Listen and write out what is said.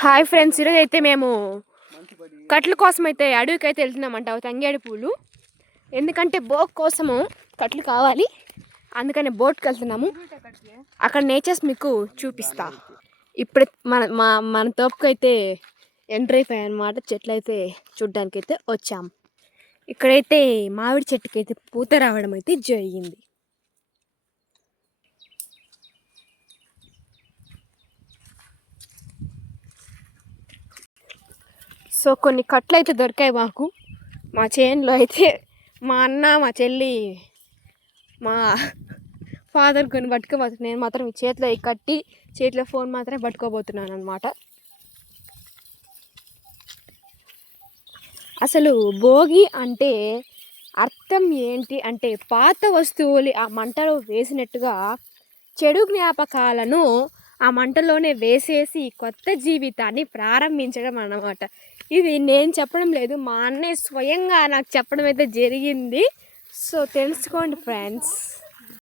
Hi friends, ఈరోజు అయితే మేము కట్ల కోసం అయితే అడవికి అయితే వెళ్తున్నామంట. తంగేడు పూలు, ఎందుకంటే బోట్ కోసము కట్లు కావాలి, అందుకని బోట్కి వెళ్తున్నాము. అక్కడ నేచర్స్ మీకు చూపిస్తా. ఇప్పుడు మన తోపుకు అయితే ఎంట్రీ అయిపోయాయి అన్నమాట. చెట్లు అయితే చూడ్డానికి అయితే వచ్చాము. ఇక్కడైతే మామిడి చెట్టుకి అయితే పూత రావడం అయితే జరిగింది. సో కొన్ని కట్లు అయితే దొరికాయి మాకు. మా చేనులో అయితే మా అన్న, మా చెల్లి, మా ఫాదర్ కొన్ని పట్టుకోబోతున్నాను. నేను మాత్రం చేతిలో కట్టి చేతిలో ఫోన్ మాత్రమే పట్టుకోబోతున్నాను అనమాట. అసలు భోగి అంటే అర్థం ఏంటి అంటే, పాత వస్తువులు ఆ మంటలో వేసినట్టుగా చెడు జ్ఞాపకాలను ఆ మంటలోనే వేసేసి కొత్త జీవితాన్ని ప్రారంభించడం అన్నమాట. ఇది నేను చెప్పడం లేదు, మా అన్నయ్య స్వయంగా నాకు చెప్పడం అయితే జరిగింది. సో తెలుసుకోండి ఫ్రెండ్స్.